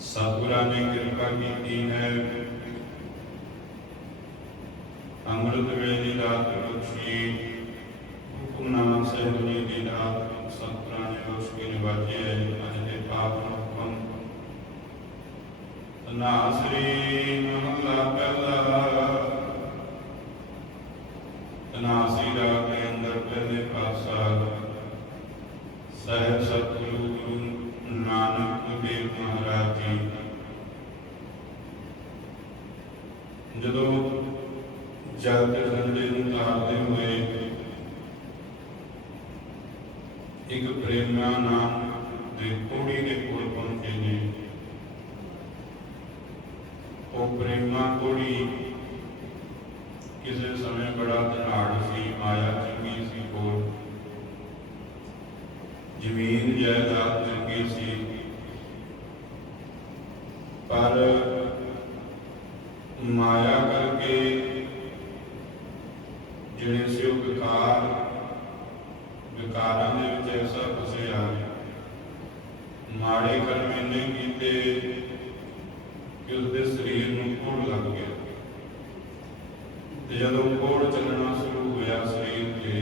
ਸਤਿਗੁਰਾਂ ਨੇ ਕਿਰਪਾ ਕੀਤੀ ਹੈ। ਅੰਮ੍ਰਿਤ ਵੇਲੇ ਦੀ ਰਾਤ ਬਖਸ਼ੀ ਹੁਕਮਨਾਮਾ ਸਾਹਿਬ ਜੀ ਦੀ ਰਾਤ ਸਤਿਗੁਰਾਂ ਨੇ ਉਸ ਕੀ ਨਿਵਾਜੀ ਹੈ ਦੇ ਪਾਪ ਨੂੰ ਹੁਕਮ ਤਨਾਸਰੀ ਮਹੱਲਾ ਪਹਿਲਾ। ਤਨਾਸੀ ਰਾਗ ਦੇ ਅੰਦਰ ਪਹਿਲੇ ਪਾਸਾ ਸਹਿਬ ਸਤਿਗੁਰੂ ਗੁਰੂ ਨਾਨਕ ਦੇਵ ਮਹਾਰਾਜ ਜੀ। ਜਦੋਂ ਜਲ ਦੇ ਧੰਦੇ ਨੂੰ ਤਾਰਦੇ ਹੋਏ ਇੱਕ ਪ੍ਰੇਮਾ ਨਾਮ ਦੇ ਕੋੜੀ ਦੇ ਕੋਲ ਪਹੁੰਚੇ ਨੇ, ਉਹ ਪ੍ਰੇਮਾ ਕੋੜੀ ਕਿਸੇ ਸਮੇਂ ਬੜਾ ਧਨਾੜ ਸੀ, ਮਾਇਆ ਚੰਗੀ ਸੀ ਕੋਲ ਜ਼ਮੀਨ ਜਾਇਦਾਦ ਚੰਗੀ ਸੀ। ਪਰ ਮਾਇਆ ਕਰਕੇ ਜਿਹੜੇ ਸੀ ਉਹ ਵਿਕਾਰ, ਵਿਕਾਰਾਂ ਦੇ ਵਿੱਚ ਐਸਾ ਫਸਿਆ, ਮਾੜੇ ਕਰਮ ਇੰਨੇ ਕੀਤੇ ਕਿ ਉਸਦੇ ਸਰੀਰ ਨੂੰ ਕੋੜ ਲੱਗ ਗਿਆ। ਤੇ ਜਦੋਂ ਕੋੜ ਚੱਲਣਾ ਸ਼ੁਰੂ ਹੋਇਆ ਸਰੀਰ ਤੇ,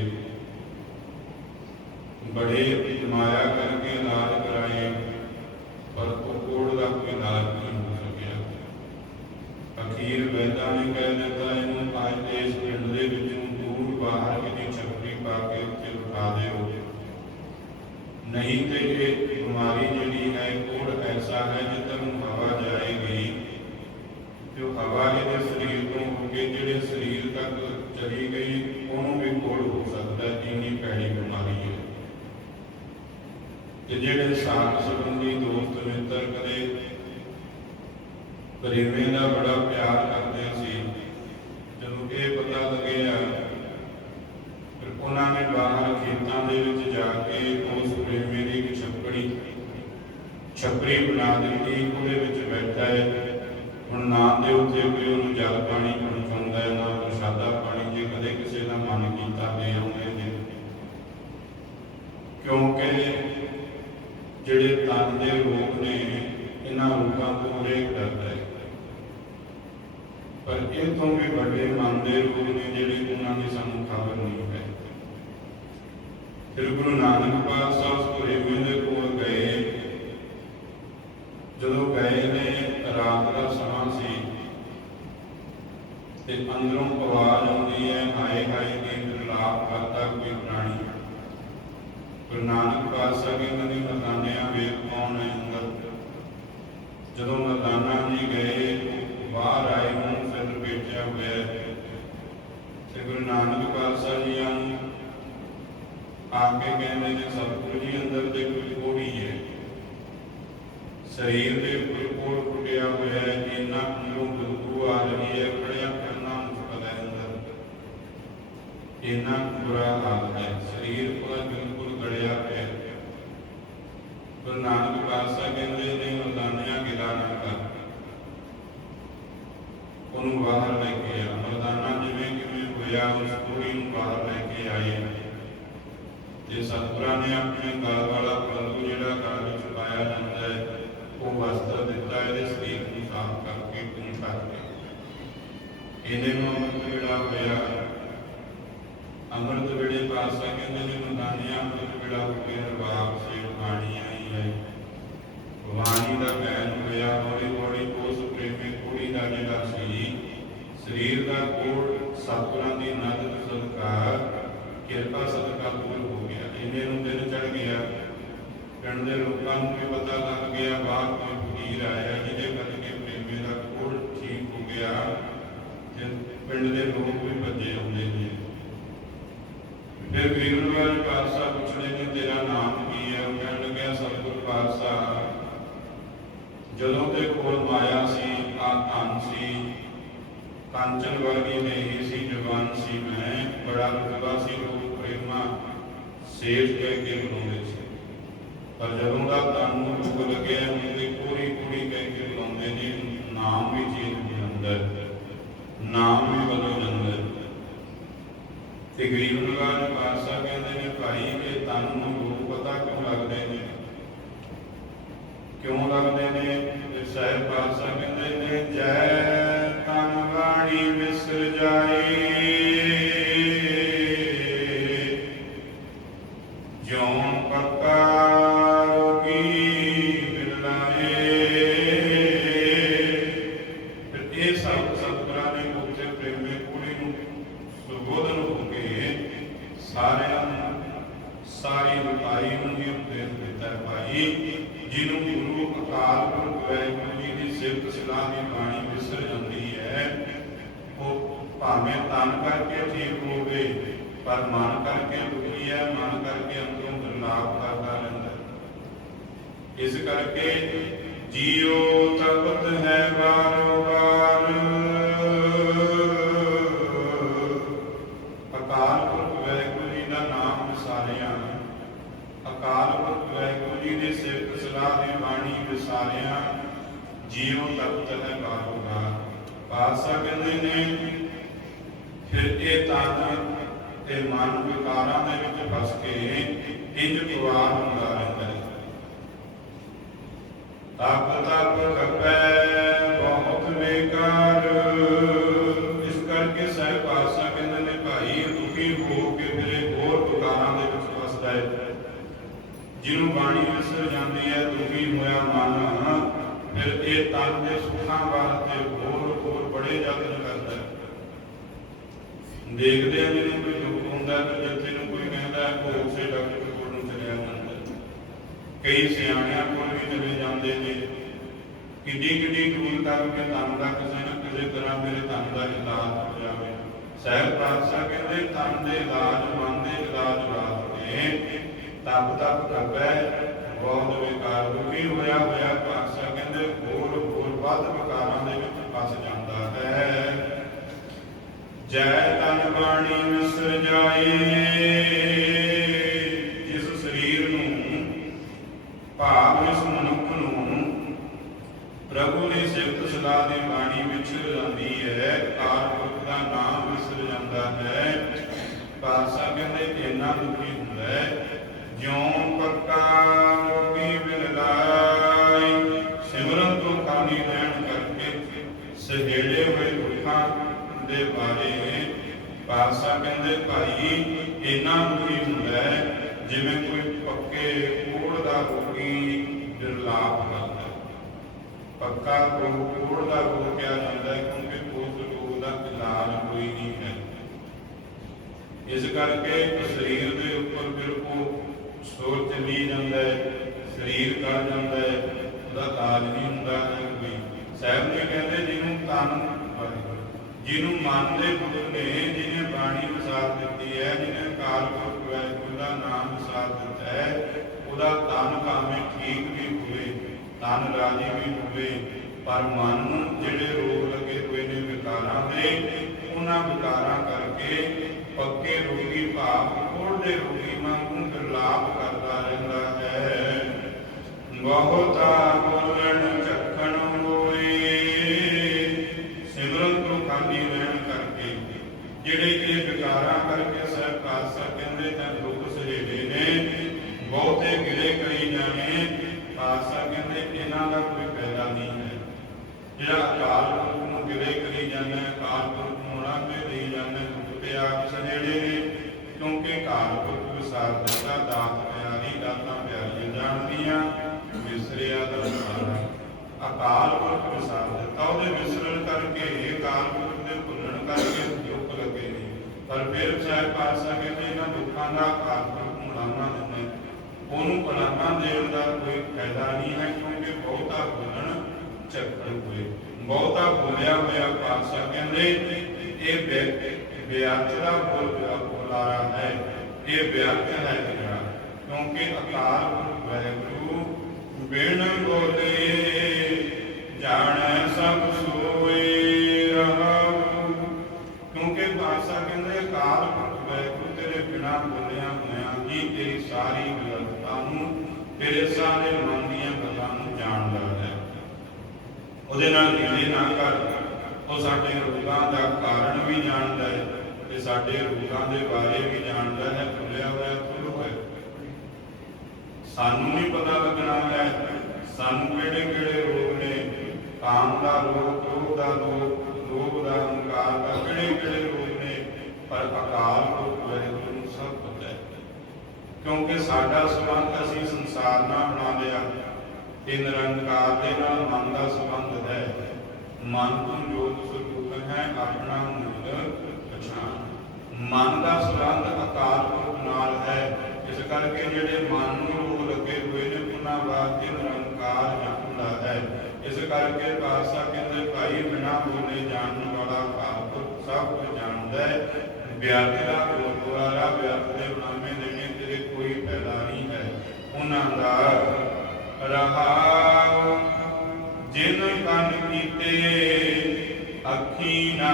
ਬੜੇ ਮਾਇਆ ਕਰਕੇ ਇਲਾਜ ਕਰਾਏ, ਪਰ ਉਹ ਕੋੜ ਦਾ ਕੋਈ ਇਲਾਜ ਨਹੀਂ ਹੋ ਸਕਿਆ। ਅਖੀਰ ਵੈਦਾਂ ਨੇ ਕਹਿ ਦਿੱਤਾ, ਇਹਨੂੰ ਅੱਜ ਦੇ ਇਸ ਪਿੰਡ ਦੇ ਵਿੱਚੋਂ ਦੂਰ ਬਾਹਰ ਕਿਤੇ ਛੱਪੜੀ ਪਾ ਕੇ ਉੱਤੇ ਉਠਾ ਦਿਓ। ਨਹੀਂ ਤੇ ਇਹ ਬਿਮਾਰੀ ਜਿਹੜੀ ਹੈ ਕੋੜ ਐਸਾ ਹੈ ਜਿੱਦਾਂ ਨੂੰ ਹਵਾ ਜਾਏਗੀ ਤੇ ਉਹ ਹਵਾ ਇਹਦੇ ਸਰੀਰ ਤੋਂ ਹੋ ਕੇ ਜਿਹੜੇ ਸਰੀਰ ਤੱਕ ਚਲੀ ਗਈ ਉਹਨੂੰ ਵੀ ਕੋੜ ਹੋ ਸਕਦਾ ਹੈ ਇੰਨੀ ਭੈੜੀ ਬਿਮਾਰੀ ਹੈ ਤੇ ਜਿਹੜੇ ਸਾਥ ਸੰਬੰਧੀ ਦੋਸਤ ਮਿੱਤਰ ਕਦੇ ਦਾ ਬੜਾ ਪਿਆਰ ਕਰਦੇ ਸੀ ਜਦੋਂ ਇਹ ਪਤਾ ਲੱਗਿਆ ਫਿਰ ਉਹਨਾਂ ਨੇ ਬਾਹਰ ਖੇਤਾਂ ਦੇ ਵਿੱਚ ਜਾ ਕੇ ਉਸ ਪ੍ਰੇਮੇ ਦੀ ਇੱਕ ਛੱਪੜੀ ਛੱਪੜੀ ਬਣਾ ਦਿੱਤੀ ਉਹਦੇ ਵਿੱਚ ਬੈਠਾ ਹੈ ਹੁਣ ਨਾ ਦੇ ਉੱਤੇ ਕੋਈ ਉਹਨੂੰ ਜਲ ਪਾਣੀ ਪਹੁੰਚਾਉਂਦਾ ਹੈ ਨਾ ਪ੍ਰਸ਼ਾਦਾ ਪਾਣੀ ਜੇ ਕਦੇ ਕਿਸੇ ਦਾ ਮਨ ਕੀਤਾ ਦੇ ਆਉਂਦੇ ਨੇ ਕਿਉਂਕਿ ਜਿਹੜੇ ਤਨ ਦੇ ਰੋਗ ਨੇ ਇਹਨਾਂ ਰੋਗਾਂ ਤੋਂ ਹਰੇਕ ਡਰਦਾ ਹੈ ਪਰ ਇਹ ਤੋਂ ਵੀ ਵੱਡੇ ਮਨ ਦੇ ਰੋਗ ਨੇ ਜਿਹੜੇ ਉਹਨਾਂ ਦੀ ਸਾਨੂੰ ਖਬਰ ਨਹੀਂ ਹੈ। ਫਿਰ ਗੁਰੂ ਨਾਨਕ ਪਾਤਸ਼ਾਹ ਉਸ ਪ੍ਰੇਮੀ ਦੇ ਕੋਲ ਗਏ। ਜਦੋਂ ਗਏ ਨੇ, ਰਾਤ ਦਾ ਸਮਾਂ ਸੀ ਤੇ ਅੰਦਰੋਂ ਆਵਾਜ਼ ਆਉਂਦੀ ਹੈ, ਹਾਏ ਹਾਏ ਦੀ ਵਿਰਲਾਪ ਕਰਦਾ ਕੋਈ ਪ੍ਰਾਣੀ। ਗੁਰੂ ਨਾਨਕ ਪਾਤਸ਼ਾਹ ਕਹਿੰਦੇ ਨੇ ਮਰਦਾਨਿਆਂ ਵੇਖ ਕੌਣ ਹੈ ਅੰਦਰ। ਜਦੋਂ ਮਰਦਾਨਾ ਜੀ ਗਏ, ਬਾਹਰ ਆਏ ਨੂੰ ਫਿਰ ਹੋਇਆ ਹੈ। ਤੇ ਗੁਰੂ ਨਾਨਕ ਪਾਤਸ਼ਾਹ ਜੀ ਨੂੰ ਆ ਕੇ ਕਹਿੰਦੇ ਨੇ, ਸਤਿਗੁਰੂ ਜੀ, ਅੰਦਰ ਤੇ ਕੋਈ ਕੋੜੀ ਹੈ। ਸਰੀਰ ਦੇ ਉੱਪਰ ਕੋੜ ਫੁੱਟਿਆ ਹੋਇਆ ਹੈ ਇੰਨਾ ਅੰਦਰੋਂ ਬਦਬੂ ਆ ਰਹੀ ਹੈ ਖੜਿਆ ਕਰਨਾ ਮੁਸ਼ਕਲ ਹੈ ਅੰਦਰ। ਇੰਨਾ ਬੁਰਾ ਹਾਲ ਹੈ। ਸਰੀਰ ਪੂਰਾ ਬਿਲਕੁਲ ਗੜਿਆ ਪਿਆ ਹੈ। ਗੁਰੂ ਨਾਨਕ ਪਾਤਸ਼ਾਹ ਕਹਿੰਦੇ ਨੇ ਮਰਦਾਨਿਆਂ ਗਿਲਾ ਨਾ ਕਰ। ਉਹਨੂੰ ਬਾਹਰ ਲੈ ਕੇ ਆ। ਮਰਦਾਨਾ ਜਿਵੇਂ ਕਿਵੇਂ ਹੋਇਆ, ਉਸ ਕੁੜੀ ਨੂੰ ਬਾਹਰ ਲੈ ਕੇ ਆਏ। ਤੇ ਸਤਿਗੁਰਾਂ ਨੇ ਆਪਣੇ ਗਲ ਵਾਲਾ ਪਰੰਤੂ ਜਿਹੜਾ ਗਲ ਵਿੱਚ ਪਾਇਆ ਜਾਂਦਾ ਹੈ, ਉਹ ਵਸਤਰ ਦਿੱਤਾ ਇਹਦੇ ਸਰੀਰ ਨੂੰ ਸਾਫ਼ ਕਰਕੇ ਪੂਰੀ ਕਰਕੇ ਇਹਦੇ ਨੂੰ ਅੰਮ੍ਰਿਤ ਹੋਇਆ, ਅੰਮ੍ਰਿਤ ਵੇਲੇ ਪਾਸਾ ਕਹਿੰਦੇ ਨੇ, ਮਰਦਾਨਿਆਂ ਅੰਮ੍ਰਿਤ ਵੇਲਾ ਹੋ ਕੇ ਰਵਾਬ ਸੇ ਬਾਣੀ ਆਈ ਹੈ। ਵਾਣੀ ਦਾ ਭੈਣ ਹੋਇਆ, ਹੌਲੀ ਹੌਲੀ ਉਸ ਪ੍ਰੇਮੀ ਕੁੜੀ ਦਾ ਜਿਹੜਾ ਸੀ, ਸਰੀਰ ਦਾ ਕੋੜ ਸਤਿਗੁਰਾਂ ਦੀ ਨਜ਼ਰ ਸਦਕਾ, ਕਿਰਪਾ ਸਦਕਾ ਦੂਰ ਹੋ ਗਿਆ। ਇਹਨੇ ਨੂੰ ਦਿਨ ਚੜ ਗਿਆ। ਪਿੰਡ ਦੇ ਲੋਕਾਂ ਨੂੰ ਵੀ ਪਤਾ ਲੱਗ ਗਿਆ, ਬਾਹਰ ਕੋਈ ਫਕੀਰ ਆਇਆ, ਜਿਹਦੇ ਕਰਕੇ ਪ੍ਰੇਮੀ ਦਾ ਕੋੜ ਠੀਕ ਹੋ ਗਿਆ। ਤੇ ਪਿੰਡ ਦੇ ਲੋਕ ਵੀ ਭੱਜੇ ਆਉਂਦੇ ਨੇ। ਫਿਰ ਵੀਰਵਾਰ ਪਾਤਸ਼ਾਹ ਪੁੱਛਣੇ ਨੇ, ਤੇਰਾ ਨਾਮ ਕੀ ਹੈ? ਉਹ ਕਹਿਣ ਲੱਗਿਆ, ਸਤਿਗੁਰ ਪਾਤਸ਼ਾਹ। ਜਦੋਂ ਤੇ ਕੋਲ ਮਾਇਆ ਸੀ ਆ ਧਨ ਸੀ। ਕਾਂਚਨ ਵਰਗੀ ਨਹੀਂ ਸੀ, ਜਵਾਨ ਸੀ ਮੈਂ। ਬੜਾ ਰੁਤਬਾ ਸੀ ਲੋਕ ਪ੍ਰੇਮਾ ਸੇਠ ਕਹਿ ਕੇ ਬੁਲਾਉਂਦੇ ਸੀ। ਪਰ ਜਦੋਂ ਦਾ ਤਨ ਨੂੰ ਰੋਗ ਲੱਗਿਆ, ਉਹਦੀ ਪੂਰੀ ਪੂਰੀ ਕਹਿ ਕੇ ਬੁਲਾਉਂਦੇ ਨੇ, ਨਾਮ ਵੀ ਚੇਂਜ ਹੋ ਜਾਂਦਾ ਨਾਮ ਵੀ ਬਦਲ ਜਾਂਦਾ। ਤੇ ਗਰੀਬ ਨਿਵਾਜ ਪਾਤਸ਼ਾਹ ਕਹਿੰਦੇ ਨੇ, ਭਾਈ ਇਹ ਤਨ ਨੂੰ ਪਤਾ ਕਿਉਂ ਲੱਗਦੇ ਨੇ? ਕਿਉਂ ਲੱਗਦੇ ਨੇ? ਤੇ ਸਾਹਿਬ ਪਾਤਸ਼ਾਹ ਕਹਿੰਦੇ ਨੇ, ਜੈ ਤਨ ਵਾਣੀ ਵਿਸਰ ਜਾਏ। ਜਿਉਂ ਪੱਕਾ ਰੋਗੀ ਤਨ ਕਰਕੇ ਠੀਕ ਹੋਵੇ ਪਰ ਮਨ ਕਰਕੇ ਦੁਖੀ ਹੈ, ਮਨ ਕਰਕੇ ਅੰਦਰੋਂ ਦੁਰਲਾਭ ਕਰਦਾ ਰਹਿੰਦਾ ਇਸ ਕਰਕੇ ਜੀਉ ਤਪਤ ਹੈ ਵਾਰੋ ਵਾਰ। ਅਕਾਲ ਪੁਰਖ ਵਾਹਿਗੁਰੂ ਜੀ ਦਾ ਨਾਮ ਵਿਸਾਰਿਆ। ਅਕਾਲ ਪੁਰਖ ਵਾਹਿਗੁਰੂ ਜੀ ਦੇ ਸਿਫਤ ਸਲਾਹ ਦੀ ਬਾਣੀ ਵਿਸਾਰਿਆ। ਜੀਉ ਤਪਤ ਹੈ ਵਾਰੋ ਵਾਰ। ਪਾਤਸ਼ਾਹ ਕਹਿੰਦੇ ਨੇ ਫਿਰ ਤਨ ਤੇ ਮਨ ਵਿਕਾਰਾਂ ਦੇ ਵਿੱਚ ਫਸ ਕੇ ਇੰਜ ਪਵਾਰ ਹੁੰਦਾ ਰਹਿੰਦਾ ਹੈ। ਤਪ ਤਪ ਖਪੈ ਬਹੁਤ ਵਿਕਾਰ। ਇਸ ਕਰਕੇ ਸਹਿਬ ਪਾਤਸ਼ਾਹ ਕਹਿੰਦੇ ਨੇ, ਭਾਈ, ਦੁਖੀ ਹੋ ਕੇ ਮੇਰੇ ਹੋਰ ਵਿਕਾਰਾਂ ਦੇ ਵਿੱਚ ਫਸਦਾ ਹੈ। ਜਿਹਨੂੰ ਬਾਣੀ ਵਿਸਰ ਜਾਂਦੀ ਹੈ, ਦੁਖੀ ਹੋਇਆ ਮਨ, ਫਿਰ ਇਹ ਤਨ ਦੇ ਸੁਖਾਂ ਵਾਸਤੇ ਹੋਰ ਹੋਰ ਬੜੇ ਯਤਨ ਕਰਦਾ ਹੈ। ਦੇਖਦੇ ਆ ਜਿਹਨੂੰ ਕੋਈ ਦੁੱਖ ਹੁੰਦਾ ਤਾਂ ਜਿੱਥੇ ਨੂੰ ਕੋਈ ਕਹਿੰਦਾ ਉਹ ਉਸੇ ਡਾਕਟਰ ਕੋਲ ਨੂੰ ਚਲਿਆ ਜਾਂਦਾ ਕਈ ਸਿਆਣਿਆਂ ਕੋਲ ਵੀ ਚਲੇ ਜਾਂਦੇ ਨੇ। ਕਿੱਡੀ ਕਿੱਡੀ ਦੂਰ ਕਰਕੇ ਤਨ ਦਾ ਕਿਸੇ ਨਾ ਕਿਸੇ ਤਰ੍ਹਾਂ ਮੇਰੇ ਤਨ ਦਾ ਇਲਾਜ ਹੋ ਜਾਵੇ। ਸਹਿਬ ਪਾਤਸ਼ਾਹ ਕਹਿੰਦੇ ਤਨ ਦੇ ਇਲਾਜ, ਮਨ ਦੇ ਇਲਾਜ ਵਾਸਤੇ ਤਪ ਤਪ ਕਰਦਾ ਬਹੁਤ ਵਿਕਾਰ ਦੁਖੀ ਹੋਇਆ ਹੋਇਆ ਪਾਤਸ਼ਾਹ ਕਹਿੰਦੇ ਹੋਰ ਹੋਰ ਵੱਧ ਵਿਕਾਰਾਂ ਦੇ ਵਿੱਚ ਫਸ ਜਾਂਦਾ ਹੈ। ਜੈ ਤਨ ਬਾਣੀ ਮਿਸਰ ਪੱਕਾ ਕੋੜ ਦਾ ਰੋਗ ਕਿਹਾ ਜਾਂਦਾ ਹੈ, ਕਿਉਂਕਿ ਉਸ ਰੋਗ ਦਾ ਇਲਾਜ ਕੋਈ ਨਹੀਂ ਹੈ। ਇਸ ਕਰਕੇ ਸਰੀਰ ਦੇ ਉੱਪਰ ਫਿਰ ਉਹ ਸੋਚ ਜਾਂਦਾ ਹੈ, ਸਰੀਰ ਕਰ ਜਾਂਦਾ ਹੈ, ਉਹਦਾ ਇਲਾਜ ਨਹੀਂ ਹੁੰਦਾ ਹੈ ਕੋਈ। ਸਾਹਿਬ ਨੇ ਕਹਿੰਦੇ, ਜਿਹਨੂੰ ਤਨ, ਜਿਹਨੂੰ ਮਨ ਦੇ ਪੁੱਤ ਨੇ, ਜਿਹਨੇ ਬਾਣੀ ਵਿਸਾਰ ਦਿੱਤੀ ਹੈ, ਜਿਹਨੇ ਕਾਲ ਪੁਰਖ ਵਾਹਿਗੁਰੂ ਦਾ ਨਾਮ ਵਿਸਾਰ ਦਿੱਤਾ ਹੈ, ਉਹਦਾ ਤਨ ਭਾਵੇਂ ਠੀਕ ਵੀ ਹੋਵੇ ਤਨ ਰਾਜੀ ਵੀ ਹੋਵੇ ਪਰ ਮਨ ਜਿਹੜੇ ਰੋਗ ਲੱਗੇ ਹੋਏ ਨੇ ਵਿਕਾਰਾਂ ਦੇ, ਉਹਨਾਂ ਵਿਕਾਰਾਂ ਕਰਕੇ ਪੱਕੇ ਰੋਗੀ ਭਾਵ ਕੋੜਦੇ ਰੋਗੀ ਵਾਂਗੂ ਦੁਰਲਾਭ ਕਰਦਾ ਰਹਿੰਦਾ ਹੈ। ਬਹੁਤਾ ਬੋਲਣ ਉਹਨੂੰ ਦੇਣ ਦਾ ਕੋਈ ਫਾਇਦਾ ਨਹੀਂ ਹੈ ਕਿਉਂਕਿ ਬਹੁਤਾ ਭੁੱਲਣ ਚੱਕਰ ਹੋਏ। ਬਹੁਤਾ ਭੁੱਲਿਆ ਹੋਇਆ ਪਾਤਸ਼ਾਹ ਕਹਿੰਦੇ, ਇਹ ਵਿਅਰਥ ਦਾ ਬੁਲਾਰਾ ਹੈ, ਇਹ ਵਿਅਰਥ ਹੈ ਜਿਹੜਾ ਕਿਉਂਕਿ ਅਕਾਲ ਪੁਰਖ ਬਿਨ ਬੋਲੇ ਜਾਣੈ ਸਭ ਸੋਏ ਰਹਾਉ। ਕਿਉਂਕਿ ਪਾਤਸ਼ਾਹ ਕਹਿੰਦੇ, ਅਕਾਲ ਪੁਰਖ ਵਾਹਿਗੁਰੂ, ਤੇਰੇ ਬਿਨਾ ਬੋਲਿਆ ਹੋਇਆ ਹੀ ਤੇਰੀ ਸਾਰੀ ਵਿਅਰਥਤਾ ਨੂੰ ਦੇ ਮਨ ਦੀਆਂ ਗੱਲਾਂ ਨੂੰ ਜਾਣਦਾ ਹੈ। ਉਹਦੇ ਨਾਲ ਢਿੱਲੇ ਨਾ ਕਰ। ਉਹ ਸਾਡੇ ਰੋਗਾਂ ਦਾ ਕਾਰਨ ਵੀ ਜਾਣਦਾ ਹੈ ਤੇ ਸਾਡੇ ਰੋਗਾਂ ਦੇ ਬਾਰੇ ਵੀ ਜਾਣਦਾ ਹੈ ਖੁੱਲਿਆ ਹੋਇਆ ਖੁੱਲ੍ਹ ਹੈ। ਸਾਨੂੰ ਵੀ ਪਤਾ ਲੱਗਣਾ ਹੈ, ਸਾਨੂੰ ਕਿਹੜੇ ਕਿਹੜੇ ਰੋਗ ਨੇ। ਕਾਮ ਦਾ ਰੋਗ, ਕ੍ਰੋਧ ਦਾ ਰੋਗ, ਲੋਭ ਦਾ ਹੰਕਾਰ ਦਾ ਕਿਹੜੇ ਕਿਹੜੇ ਰੋਗ ਨੇ। ਪਰ ਅਕਾਲ ਪੁਰਖ ਵਾਹਿਗੁਰੂ ਨੂੰ ਸਭ ਕਿਉਂਕਿ ਸਾਡਾ ਸੰਬੰਧ ਅਸੀਂ ਸੰਸਾਰ ਨਾਲ ਬਣਾ ਲਿਆ ਇਹ ਨਿਰੰਕਾਰ ਦੇ ਨਾਲ ਮਨ ਦਾ ਸੰਬੰਧ ਹੈ। ਮਨ ਤੋਂ ਜੋਤ ਸਰੂਪ ਹੈ, ਆਪਣਾ ਮੂਲ ਪਛਾਣ। ਮਨ ਦਾ ਸੰਬੰਧ ਅਕਾਲ ਪੁਰਖ ਨਾਲ ਹੈ। ਇਸ ਕਰਕੇ ਜਿਹੜੇ ਮਨ ਨੂੰ ਰੋਗ ਲੱਗੇ ਹੋਏ ਨੇ, ਉਹਨਾਂ ਵਾਸਤੇ ਨਿਰੰਕਾਰ ਜਾਂਦਾ ਹੈ। ਇਸ ਕਰਕੇ ਪਾਤਸ਼ਾਹ ਕਹਿੰਦੇ, ਭਾਈ, ਬਿਨਾ ਬੋਲੇ ਜਾਣਨ ਵਾਲਾ ਅਕਾਲ ਸਭ ਕੁਝ ਜਾਣਦਾ ਹੈ। ਵਿਅਰਥ ਦਾ ਗੁਰਦੁਆਰਾ ਵਿਅਰਥ ਦੇ ਬਣਾਵੇਂ ਕੋਈ ਫਾਇਦਾ ਨਹੀਂ ਹੈ। ਉਹਨਾਂ ਦਾ ਰਹਾਉ ਜਿਨ ਕੰਨ ਕੀਤੇ ਅੱਖੀ ਨਾ।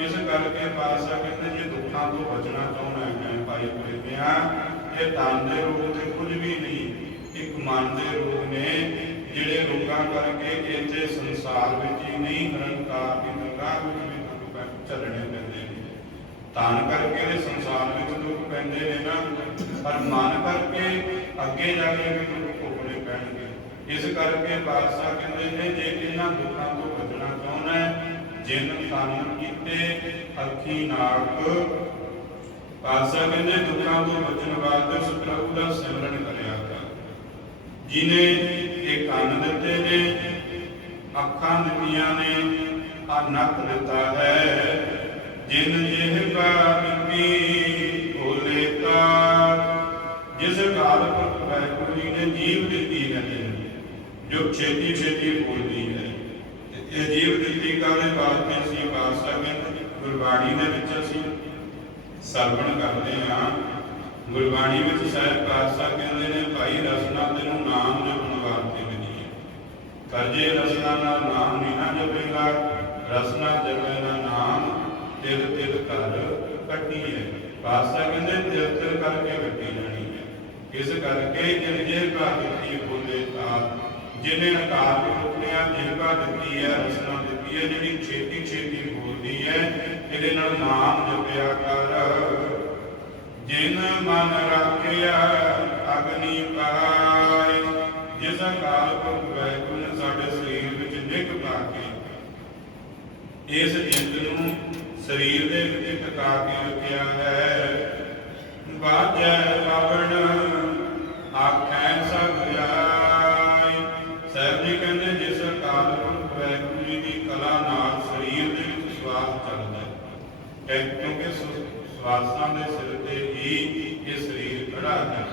ਇਸ ਕਰਕੇ ਪਾਸਾ ਕਹਿੰਦੇ, ਜੇ ਦੁੱਖਾਂ ਤੋਂ ਬਚਣਾ ਚਾਹੁੰਦਾ ਹੈ ਭਾਈ ਪ੍ਰੇਮਿਆ ਇਹ ਤਨ ਦੇ ਰੋਗ ਤੇ ਕੁਝ ਵੀ ਨਹੀਂ, ਇੱਕ ਮਨ ਦੇ ਰੋਗ ਨੇ, ਜਿਹੜੇ ਰੋਗਾਂ ਕਰਕੇ ਇੱਥੇ ਸੰਸਾਰ ਵਿੱਚ ਹੀ ਨਹੀਂ, ਨਿਰੰਕਾਰ ਦੀ ਦਰਗਾਹ ਵਿੱਚ ਵੀ ਦੁੱਖ ਪੈ- ਪੈਂਦੇ ਨੇ ਕਰਕੇ ਦੇ ਸੰਸਾਰ ਵਿੱਚ ਦੁੱਖ ਪੈਂਦੇ ਨੇ ਨਾ, ਪਰ ਮਨ ਕਰਕੇ ਅੱਗੇ ਜਾ ਕੇ ਵੀ ਦੁੱਖ ਭੋਗਣੇ ਪੈਣਗੇ। ਇਸ ਕਰਕੇ ਬਾਦਸ਼ਾਹ ਕਹਿੰਦੇ ਨੇ, ਜੇ ਇਹਨਾਂ ਦੁੱਖਾਂ ਤੋਂ ਬਚਣਾ ਚਾਹੁੰਦਾ ਹੈ, ਜਿਨ ਕਾਨੂੰਨ ਕੀਤੇ ਅੱਖੀ ਨਾਕ। ਬਾਦਸ਼ਾਹ ਕਹਿੰਦੇ, ਦੁੱਖਾਂ ਤੋਂ ਬਚਣ ਵਾਸਤੇ ਉਸ ਪ੍ਰਭੂ ਦਾ ਸਿਮਰਨ ਕਰਿਆ ਕਰ। ਜਿਨੇ ਇਹ ਕੰਨ ਦਿੱਤੇ ਨੇ, ਅੱਖਾਂ ਦਿੱਤੀਆਂ ਨੇ ਆ ਨੱਕ ਦਿੱਤਾ ਹੈ। ਜਿਨ ਜਿਹਬਾ ਮਿੱਟੀ ਭੋਲੇ ਤਾ ਜਿਸ ਕਾਲ ਪੁਰਖ ਵਾਹਿਗੁਰੂ ਜੀ ਨੇ ਜੀਵ ਦਿੱਤੀ ਹੈ, ਜੋ ਛੇਤੀ ਛੇਤੀ ਬੋਲਦੀ ਹੈ। ਇਹ ਜੀਵ ਦਿੱਤੀ ਕਾਲੇ ਬਾਤ ਨੇ ਸੀ ਬਾਦਸ਼ਾਹ ਕਹਿੰਦੇ ਗੁਰਬਾਣੀ ਦੇ ਵਿੱਚ ਅਸੀਂ ਸਰਵਣ ਕਰਦੇ ਹਾਂ। ਗੁਰਬਾਣੀ ਵਿੱਚ ਸਾਹਿਬ ਪਾਤਸ਼ਾਹ ਕਹਿੰਦੇ ਨੇ, ਭਾਈ ਰਸਨਾ ਤੈਨੂੰ ਨਾਮ ਜਪਣ ਵਾਸਤੇ ਮਿਲੀ ਹੈ। ਕਰਜੇ ਰਸਨਾ ਨਾਲ ਨਾਮ ਨਹੀਂ ਨਾ ਜਪੇਗਾ, ਰਸਨਾ ਜਪੇ ਨਾ ਨਾਮ ਤਿਲ ਤਿਲ ਕਰ ਕੱਟੀ ਹੈ। ਪਾਤਸ਼ਾਹ ਕਹਿੰਦੇ ਤਿਲ ਤਿਲ ਕਰਕੇ ਕੱਟੀ ਜਾਣੀ ਹੈ। ਇਸ ਕਰਕੇ ਜਿਰਜੇ ਭਾ ਦਿੱਤੀ ਬੋਲੇ ਤਾਂ ਜਿਹਨੇ ਅਕਾਲ ਪੁਰਖਿਆ ਜਿਰਗਾ ਦਿੱਤੀ ਹੈ ਰਸਨਾ ਦਿੱਤੀ ਹੈ, ਜਿਹੜੀ ਛੇਤੀ ਛੇਤੀ ਬੋਲਦੀ ਹੈ, ਇਹਦੇ ਨਾਲ ਨਾਮ ਜਪਿਆ ਕਰ। ਜਿਨ ਮਨ ਰੱਖਿਆ ਅਗਨੀ ਪਾਈ ਜਿਸ ਅਕਾਲ ਪੁਰਖ ਵਾਹਿਗੁਰੂ ਸਾਡੇ ਸਰੀਰ ਵਿੱਚ ਨਿਕ ਪਾ ਕੇ, ਇਸ ਜਿੰਦ ਨੂੰ ਸਰੀਰ ਦੇ ਵਿੱਚ ਟਿਕਾ ਕੇ ਰੱਖਿਆ ਹੈ। ਬਾਜੈ ਪਾਵਨ ਆਖੈ ਸਭ ਆਈ ਸਾਹਿਬ ਜੀ ਕਹਿੰਦੇ ਜਿਸ ਅਕਾਲ ਪੁਰਖ ਵਾਹਿਗੁਰੂ ਜੀ ਦੀ ਕਲਾ ਨਾਲ ਸਰੀਰ ਦੇ ਵਿੱਚ ਸਵਾਸ ਚੱਲਦਾ ਹੈ। ਕਿਉਂਕਿ ਸਵਾਸਾਂ ਦੇ ਸਿਰ ਤੇ ਹੀ ਇਹ ਸਰੀਰ ਖੜਾ ਹੈ।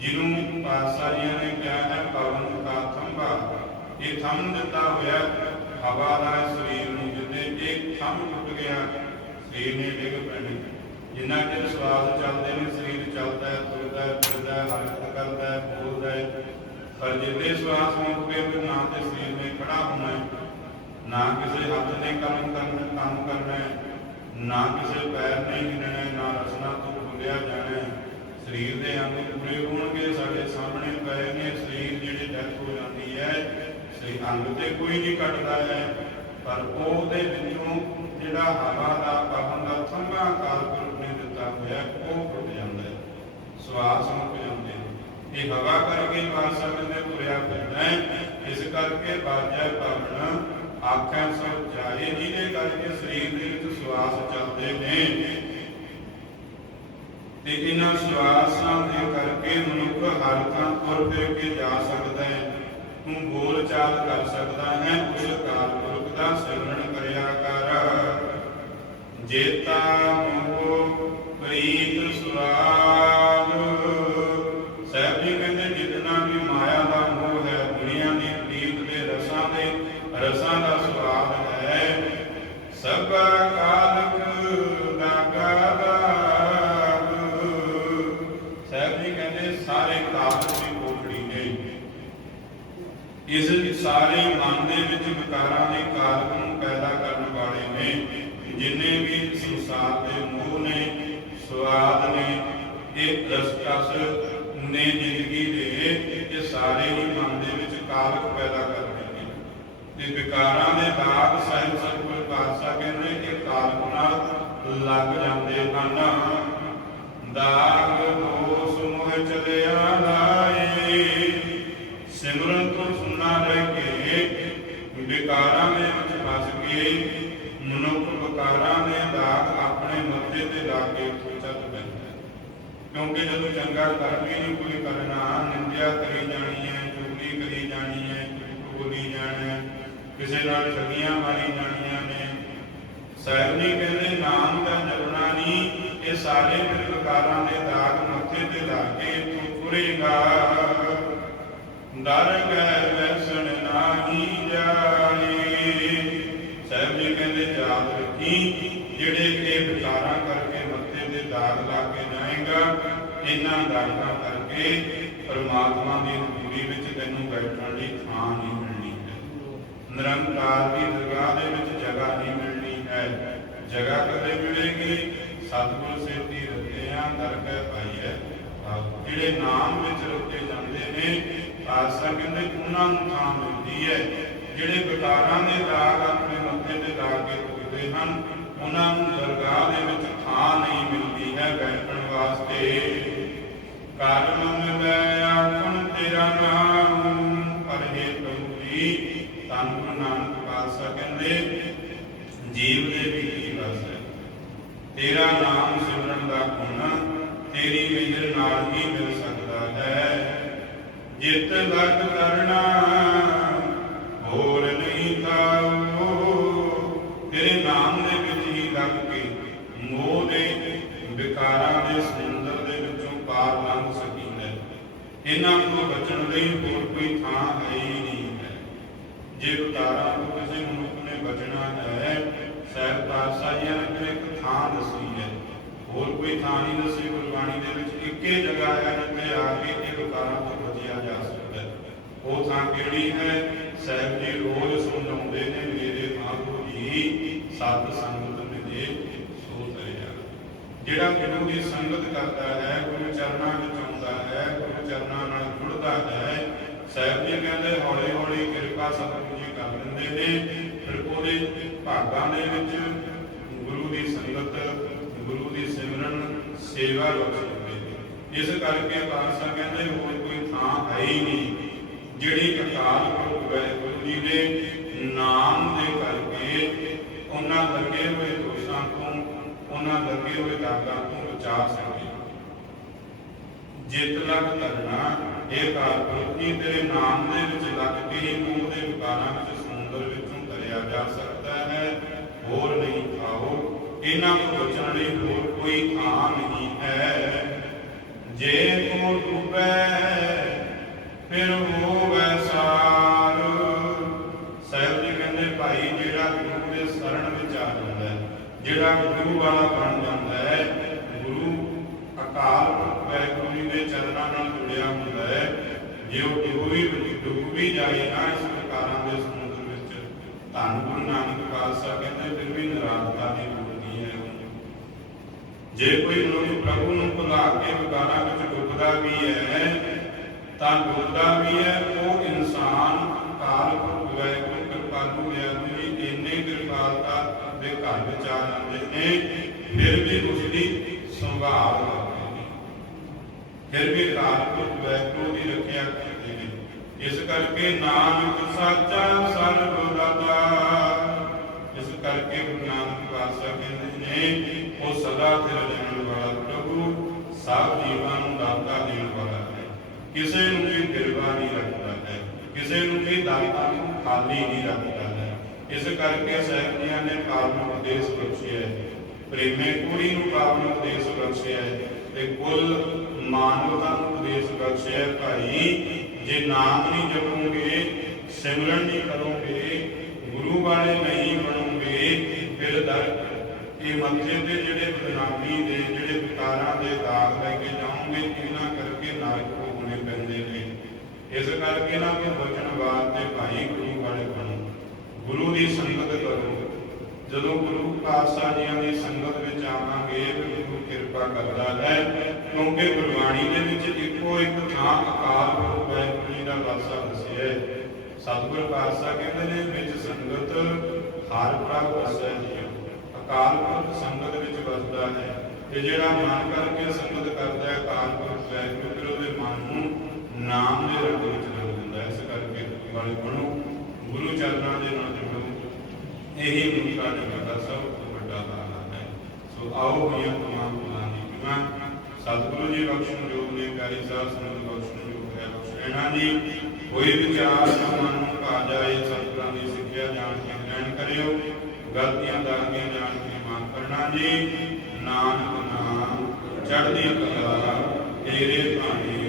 ਜਿਹਨੂੰ ਪਾਤਸ਼ਾਹ ਜੀ ਨੇ ਕਿਹਾ ਹੈ, ਪਵਨ ਦਾ ਥੰਬਾ ਇਹ ਥੰਮ ਦਿੱਤਾ ਹੋਇਆ ਹਵਾ ਦਾ ਸਰੀਰ ਨੂੰ ਜਿੱਦੇ ਇੱਕ ਥੰਮ ਟੁੱਟ ਗਿਆ ਸਰੀਰ ਨੇ ਡਿੱਗ ਪੈਣਾ। ਜਿੰਨਾ ਚਿਰ ਸਵਾਸ ਚੱਲਦੇ ਨੇ, ਸਰੀਰ ਚੱਲਦਾ ਹੈ ਤੁਰਦਾ ਹੈ ਫਿਰਦਾ ਹੈ ਹਰਕਤ ਕਰਦਾ ਹੈ ਬੋਲਦਾ ਹੈ। ਪਰ ਜਿੱਦੇ ਸਵਾਸ ਮੁੱਕ ਗਏ ਫਿਰ ਨਾ ਤੇ ਸਰੀਰ ਨੇ ਖੜਾ ਹੋਣਾ ਹੈ। ਨਾ ਕਿਸੇ ਹੱਥ ਨੇ ਕੰਮ ਕਰਨਾ ਕੰਮ ਕਰਨਾ ਹੈ। ਨਾ ਕਿਸੇ ਪੈਰ ਨੇ ਹਿੱਲਣਾ ਨਾ ਰਸਨਾ ਤੋਂ ਖੁੱਲਿਆ ਜਾਣਾ ਹੈ। ਸਰੀਰ ਦੇ ਅੰਗ ਪੂਰੇ ਹੋਣਗੇ, ਸਾਡੇ ਸਾਹਮਣੇ ਪਏ ਨੇ। ਸਰੀਰ ਜਿਹੜੀ ਡੈਥ ਹੋ ਜਾਂਦੀ ਹੈ ਸਹੀ ਅੰਗ ਤੇ ਕੋਈ ਨਹੀਂ ਕੱਟਦਾ ਹੈ। ਪਰ ਉਹਦੇ ਵਿੱਚੋਂ ਜਿਹੜਾ ਹਵਾ ਦਾ ਪਵਨ ਦਾ ਥੰਮਾ ਕਾਲ ਪੁਰਖ ਨੇ ਦਿੱਤਾ ਹੋਇਆ, ਉਹ ਟੁੱਟ ਜਾਂਦਾ ਹੈ। ਸਵਾਸ ਮੁੱਕ ਜਾਂਦੇ ਇਹ ਹਵਾ ਕਰਕੇ ਬਾਦਸ਼ਾਹ ਕਹਿੰਦੇ ਤੁਰਿਆ ਫਿਰਦਾ ਹੈ, ਇਸ ਕਰਕੇ ਬਾਜਾ ਪਾਵਨ ਆਖਾਂ ਸਭ ਜਾਏ, ਜਿਹਦੇ ਕਰਕੇ ਸਰੀਰ ਦੇ ਵਿੱਚ ਸਵਾਸ ਚੱਲਦੇ ਨੇ। ਤੇ ਇਹਨਾਂ ਸਵਾਸਾਂ ਦੇ ਕਰਕੇ ਮਨੁੱਖ ਹਰ ਥਾਂ ਤੁਰ ਫਿਰ ਕੇ ਜਾ ਸਕਦਾ ਹੈ। ਤੂੰ ਬੋਲ ਚਾਲ ਕਰ ਸਕਦਾ ਹੈ ਉਸ ਅਕਾਲ ਪੁਰਖ ਸਿਮਰਨ ਕਰਿਆ ਕਰ। ਜੇਤਾ ਮੋਹ ਪ੍ਰੀਤ ਸੁਰਾ। ਇਸ ਸਾਰੇ ਮਨ ਦੇ ਵਿੱਚ ਵਿਕਾਰਾਂ ਦੇ ਕਾਰਕ ਨੂੰ ਪੈਦਾ ਕਰਨ ਵਾਲੇ ਨੇ, ਜਿੰਨੇ ਵੀ ਸੰਸਾਰ ਦੇ ਮੋਹ ਨੇ, ਸਵਾਦ ਨੇ, ਇਹ ਰਸ ਨੇ ਜ਼ਿੰਦਗੀ ਦੇ ਇਹ ਸਾਰੇ ਹੀ ਮਨ ਦੇ ਵਿੱਚ ਕਾਲਕ ਪੈਦਾ ਕਰਦੇ ਨੇ। ਤੇ ਵਿਕਾਰਾਂ ਦੇ ਦਾਗ ਸਾਹਿਬ ਸਤਿਗੁਰ ਪਾਤਸ਼ਾਹ ਕਹਿੰਦੇ ਕਿ ਕਾਲਕ ਨਾਲ ਲੱਗ ਜਾਂਦੇ ਹਨ। ਦਾਗ ਦੋਸ ਮੋਹ ਚਲਿਆ ਲਾਏ ਸਿਮਰਨ ਤੋਂ ਸੁਣਾ ਰਹਿ ਕੇ ਵਿਕਾਰਾਂ ਦੇ ਵਿੱਚ ਫਸ ਕੇ ਮਨੁੱਖ ਵਿਕਾਰਾਂ ਦੇ ਦਾਗ ਆਪਣੇ ਮੱਥੇ ਤੇ ਲਾ ਕੇ ਚੱਲ ਪੈਂਦਾ ਹੈ। ਕਿਉਂਕਿ ਜਦੋਂ ਚੰਗਾ ਕਰਮ ਹੀ ਨਹੀਂ ਕੋਈ ਕਰਨਾ ਨਿੰਦਿਆ ਕਰੀ ਜਾਣੀ ਹੈ ਚੁਗਲੀ ਕਰੀ ਜਾਣੀ ਹੈ ਝੂਠ ਬੋਲੀ ਜਾਣਾ ਹੈ ਕਿਸੇ ਨਾਲ ਠੱਗੀਆਂ ਮਾਰੀ ਜਾਣੀਆਂ ਨੇ ਸਾਹਿਬ ਨਹੀਂ ਕਹਿੰਦੇ ਨਾਮ ਦਾ ਜਪਣਾ ਨਹੀਂ ਇਹ ਸਾਰੇ ਫਿਰ ਵਿਕਾਰਾਂ ਦੇ ਦਾਗ ਮੱਥੇ ਤੇ ਲਾ ਕੇ ਤੂੰ ਤੁਰੇਗਾ ਡਰ ਗੈ ਵੈਸਣ ਨਾਹੀ ਜਾਏ ਸਾਹਿਬ ਜੀ ਕਹਿੰਦੇ ਯਾਦ ਰੱਖੀ ਜਿਹੜੇ ਇਹ ਵਿਕਾਰਾਂ ਕਰਕੇ ਮੱਥੇ ਤੇ ਕੇ ਜਾਏਗਾ, ਇਹਨਾਂ ਦਾਗਾਂ ਕਰਕੇ ਪਰਮਾਤਮਾ ਦੀ ਹਜ਼ੂਰੀ ਵਿੱਚ ਤੈਨੂੰ ਬੈਠਣ ਲਈ ਥਾਂ ਨਹੀਂ ਮਿਲਣੀ ਹੈ। ਨਿਰੰਕਾਰ ਦੀ ਦਰਗਾਹ ਦੇ ਵਿੱਚ ਜਗ੍ਹਾ ਨਹੀਂ ਮਿਲਣੀ ਹੈ। ਜਗ੍ਹਾ ਕਦੇ ਮਿਲੇਗੀ? ਸਤਿਗੁਰ ਸੇਤੀ ਰਤਿਆਂ ਦਰਗਾਹ ਪਾਈ ਹੈ ਜਿਹੜੇ ਨਾਮ ਵਿੱਚ ਰੁਕੇ ਜਾਂਦੇ ਨੇ, ਆਸਾ ਕਹਿੰਦੇ ਉਹਨਾਂ ਨੂੰ ਥਾਂ ਮਿਲਦੀ ਹੈ। ਜਿਹੜੇ ਵਿਕਾਰਾਂ ਦੇ ਦਾਗ ਆਪਣੇ ਮੱਥੇ ਤੇ ਲਾ ਕੇ ਤੁਰਦੇ ਹਨ ਉਹਨਾਂ ਨੂੰ ਦਰਗਾਹ ਦੇ ਵਿੱਚ ਥਾਂ ਨਹੀਂ ਮਿਲਦੀ ਹੈ ਬੈਠਣ ਵਾਸਤੇ। ਕਰਮ ਮਿਲੈ ਆਖਣ ਤੇਰਾ ਨਾਮ। ਪਰਹੇ ਪ੍ਰਭੂ ਜੀ ਤਨ ਨਾਨਕ ਪਾਤਸ਼ਾਹ ਕਹਿੰਦੇ, ਜੀਵ ਦੇ ਵੀ ਵਸ ਹੈ। ਤੇਰਾ ਨਾਮ ਸਿਮਰਨ ਦਾ ਗੁਣ ਤੇਰੀ ਮਿਹਰ ਨਾਲ ਹੀ ਮਿਲ ਸਕਦਾ ਹੈ। ਜਿਤ ਲਗ ਕਰਨਾ ਬਚਣ ਲਈ ਹੋਰ ਕੋਈ ਥਾਂ ਹੈ ਹੀ ਨਹੀਂ ਹੈ। ਜੇ ਵਿਕਾਰਾਂ ਤੋਂ ਕਿਸੇ ਮਨੁੱਖ ਨੇ ਬਚਣਾ ਹੈ, ਸਾਹਿਬ ਪਾਤਸ਼ਾਹ ਜੀ ਨੇ ਇੱਕ ਥਾਂ ਦੱਸੀ ਹੈ। ਹੋਰ ਕੋਈ ਥਾਂ ਨਹੀਂ ਦੱਸੀ, ਗੁਰਬਾਣੀ ਦੇ ਵਿੱਚ ਇੱਕੇ ਜਗ੍ਹਾ ਹੈ ਜਿੱਥੇ ਆ ਕੇ ਇਹ ਵਿਕਾਰਾਂ ਤੋਂ ਬਚਿਆ ਜਾ ਸਕਦਾ ਹੈ। ਉਹ ਥਾਂ ਕਿਹੜੀ ਹੈ? ਸਾਹਿਬ ਜੀ ਰੋਜ਼ ਸਮਝਾਉਂਦੇ ਨੇ, ਮੇਰੇ ਮਾਧੋ ਜੀ ਸਤ ਸੰਗਤ ਮਿਲੇ ਸੋ ਤਰਿਆ। ਜਿਹੜਾ ਗੁਰੂ ਦੀ ਸੰਗਤ ਕਰਦਾ ਹੈ ਗੁਰੂ ਚਰਨਾਂ ਵਿੱਚ ਆਉਂਦਾ ਹੈ ਗੁਰੂ ਚਰਨਾਂ ਨਾਲ ਹੈ। ਸਾਹਿਬ ਜੀ ਕਹਿੰਦੇ ਹੌਲੀ ਹੌਲੀ ਕਿਰਪਾ ਸਤਿਗੁਰੂ ਜੀ ਕਰ ਦਿੰਦੇ ਨੇ। ਫਿਰ ਉਹਦੇ ਭਾਗਾਂ ਦੇ ਵਿੱਚ ਗੁਰੂ ਦੀ ਸੰਗਤ, ਗੁਰੂ ਦੀ ਸਿਮਰਨ, ਸੇਵਾ ਬਖਸ਼ ਇਸ ਕਰਕੇ ਪਾਤਸ਼ਾਹ ਕਹਿੰਦੇ, ਹੋਰ ਕੋਈ ਥਾਂ ਹੈ ਹੀ ਨਹੀਂ, ਜਿਹੜੀ ਅਕਾਲ ਪੁਰਖ ਵਾਹਿਗੁਰੂ ਜੀ ਦੇ ਨਾਮ ਦੇ ਕਰਕੇ ਉਹਨਾਂ ਲੱਗੇ ਹੋਏ ਦੋਸ਼ਾਂ ਤੋਂ, ਉਹਨਾਂ ਲੱਗੇ ਹੋਏ ਦਾਗਾਂ ਤੋਂ ਬਚਾ ਸਕੇ। ਜਿਤ ਲਗ ਧਰਨਾ ਇਹ ਕਾਲ ਤੇਰੇ ਨਾਮ ਦੇ ਵਿੱਚ ਲੱਗ ਕੇ ਮੂੰਹ ਦੇ ਵਿਕਾਰਾਂ ਵਿੱਚ ਸਮੁੰਦਰ ਵਿੱਚੋਂ ਤਰਿਆ ਜਾ ਸਕਦਾ ਹੈ? ਹੋਰ ਨਹੀਂ ਖਾਓ ਇਹਨਾਂ ਤੋਂ ਬਚਣ ਲਈ ਹੋਰ ਕੋਈ ਥਾਂ ਨਹੀਂ ਹੈ। ਜੇ ਕੋ ਡੁੱਬੈ, ਫਿਰ ਹੋਵੇ ਸਾਰ। ਸਾਹਿਬ ਜੀ ਕਹਿੰਦੇ, ਭਾਈ, ਜਿਹੜਾ ਗੁਰੂ ਦੇ ਸ਼ਰਨ ਵਿੱਚ ਆ ਜਾਂਦਾ ਹੈ, ਜਿਹੜਾ ਗੁਰੂ ਵਾਲਾ ਬਣ ਜਾਂਦਾ ਹੈ, ਗੁਰੂ ਅਕਾਲ ਪੁਰਖ ਵਾਹਿਗੁਰੂ ਜੀ ਦੇ ਚਰਨਾਂ ਨਾਲ ਜੁੜਿਆ ਹੁੰਦਾ ਹੈ। ਜੇ ਉਹ ਡੁੱਬ ਵੀ ਡੁੱਬ ਵੀ ਜਾਏ ਨਾ ਇਸ ਪ੍ਰਕਾਰਾਂ ਦੇ ਸਮੁੰਦਰ ਵਿੱਚ ਧੰਨ ਗੁਰੂ ਨਾਨਕ ਪਾਤਸ਼ਾਹ ਕਹਿੰਦੇ ਫਿਰ ਵੀ ਨਿਰਾਸ਼ਤਾ ਦੀ ਲੋੜ ਹੈ। ਜੇ ਕੋਈ ਮਨੁੱਖ ਪ੍ਰਭੂ ਨੂੰ ਭੁਲਾ ਕੇ ਵਿਕਾਰਾਂ ਵਿੱਚ ਡੁੱਬਦਾ ਵੀ ਹੈ, ਤਾਂ ਡੁੱਬਦਾ ਵੀ ਹੈ, ਉਹ ਇਨਸਾਨ ਕਾਲ ਪੁਰਖ ਕਿਰਪਾਲੂ ਵਾਹਿਗੁਰੂ ਜੀ ਇੰਨੇ ਕਿਰਪਾਲਤਾ ਦੇ ਘਰ ਵਿੱਚ ਆ ਜਾਂਦੇ ਨੇ, ਫਿਰ ਵੀ ਉਸ ਦੀ ਸੰਭਾਲ ਫਿਰ ਵੀ ਕਾਲ ਪੁਰਖ ਦੀ ਰੱਖਿਆ ਕਰਦੇ ਨੇ ਇਸ ਕਰਕੇ ਨਾਨਕ ਸਾਚਾ ਸਰਬ ਦਾਤਾ। ਇਸ ਕਰਕੇ ਗੁਰੂ ਨਾਨਕ ਪਾਤਸ਼ਾਹ ਕਹਿੰਦੇ ਨੇ, ਉਹ ਸਦਾ ਤੇ ਰਹਿਣ ਵਾਲਾ ਪ੍ਰਭੂ, ਸਭ ਜੀਵਾਂ ਨੂੰ ਦਾਤਾ ਦੇਣ ਵਾਲਾ ਹੈ। ਕਿਸੇ ਨੂੰ ਵੀ ਗਿਰਵਾ ਨਹੀਂ ਰੱਖਦਾ ਹੈ। ਕਿਸੇ ਨੂੰ ਵੀ ਦਾਤਾ ਖਾਲੀ ਨਹੀਂ ਰੱਖਦਾ ਹੈ। ਇਸ ਕਰਕੇ ਸਾਹਿਬ ਨੇ ਪਾਵਨ ਉਪਦੇਸ਼ ਬਖਸ਼ਿਆ ਹੈ। ਪ੍ਰੇਮੇ ਕੁੜੀ ਨੂੰ ਪਾਵਨ ਉਪਦੇਸ਼ ਬਖਸ਼ਿਆ ਹੈ। ਤੇ ਕੁੱਲ ਮਾਨਵਤਾ ਨੂੰ ਉਪਦੇਸ਼ ਬਖਸ਼ਿਆ ਭਾਈ, ਜੇ ਨਾਮ ਨਹੀਂ ਜਪੋਗੇ, ਸਿਮਰਨ ਨਹੀਂ ਕਰੋਗੇ, ਗੁਰੂ ਵਾਲੇ ਨਹੀਂ ਬਣੋਗੇ, ਫਿਰ ਦਰ ਇਹ ਮੱਥੇ ਤੇ ਜਿਹੜੇ ਬਦਨਾਮੀ ਦੇ, ਜਿਹੜੇ ਵਿਕਾਰਾਂ ਦੇ ਦਾਗ ਲੈ ਕੇ ਜਾਓਗੇ, ਇਹਨਾਂ ਕਰਕੇ ਨਰਕ ਭੋਗਣੇ ਪੈਂਦੇ ਨੇ। ਇਸ ਕਰਕੇ ਇਹਨਾਂ ਤੋਂ ਬਚਣ ਵਾਸਤੇ ਭਾਈ ਗੁਰੂ ਵਾਲੇ ਬਣੋ। ਗੁਰੂ ਦੀ ਸੰਗਤ ਕਰੋ। ਜਦੋਂ ਗੁਰੂ ਪਾਤਸ਼ਾਹ ਜੀਆਂ ਦੀ ਸੰਗਤ ਵਿੱਚ ਆਵਾਂਗੇ ਗੁਰੂ ਕਿਰਪਾ ਕਰਦਾ ਹੈ, ਕਿਉਂਕਿ ਗੁਰਬਾਣੀ ਦੇ ਵਿੱਚ ਇੱਕੋ ਇੱਕ ਥਾਂ ਅਕਾਲ ਪੁਰਖ ਵਾਹਿਗੁਰੂ ਜੀ ਦਾ ਵਾਸਾ ਵਸਿਆ ਹੈ। ਸਤਿਗੁਰ ਪਾਤਸ਼ਾਹ ਕਹਿੰਦੇ ਨੇ, ਵਿੱਚ ਸੰਗਤ, ਹਰ ਪ੍ਰਭ ਵਸੈ ਜੀ ਅਕਾਲ ਪੁਰਖ ਸੰਗਤ ਵਿੱਚ ਵਸਦਾ ਹੈ ਤੇ ਜਿਹੜਾ ਮਨ ਕਰਕੇ ਸੰਗਤ ਕਰਦਾ ਹੈ, ਅਕਾਲ ਪੁਰਖ ਵਾਹਿਗੁਰੂ ਉਹਦੇ ਮਨ ਨੂੰ ਨਾਮ ਦੇ ਰੰਗ ਵਿੱਚ ਰੰਗ ਦਿੰਦਾ ਹੈ। ਇਸ ਕਰਕੇ ਵਾਲੇ ਬਣੋ ਗੁਰੂ ਚਰਨਾਂ ਦੇ ਨਾਲ ਜੁੜੋ ਇਹੀ ਮੁਕਤਾ ਜਗਤ ਸਭ ਤੋਂ ਵੱਡਾ ਦਾਨ ਹੈ। ਸੋ ਆਓ ਮੀਆਂ ਤਮਾਮ ਗੁਨਾਹ ਦੀ ਖਿਮਾ ਸਤਿਗੁਰੂ ਜੀ ਬਖਸ਼ਣ ਜੋਗ ਨੇ, ਪਿਆਰੀ ਸਾਹਿਬ ਸੰਗਤ ਬਖਸ਼ਣ ਜੋਗ ਹੈ। ਬਖਸ਼ਣਾ ਜੀ। ਕੋਈ ਵਿਚਾਰ ਨਾ ਮਨ ਨੂੰ ਘਾ ਜਾਏ ਸਤਿਗੁਰਾਂ ਦੀ ਸਿੱਖਿਆ ਜਾਣ ਕੇ ਗ੍ਰਹਿਣ ਕਰਿਓ। ਗਲਤੀਆਂ ਦਾਗੀਆਂ ਜਾਣ ਕੇ ਮਾਫ ਕਰਨਾ ਜੀ। ਨਾਨਕ ਨਾਮ ਚੜ੍ਹਦੀ ਕਲਾ ਤੇਰੇ ਭਾਣੇ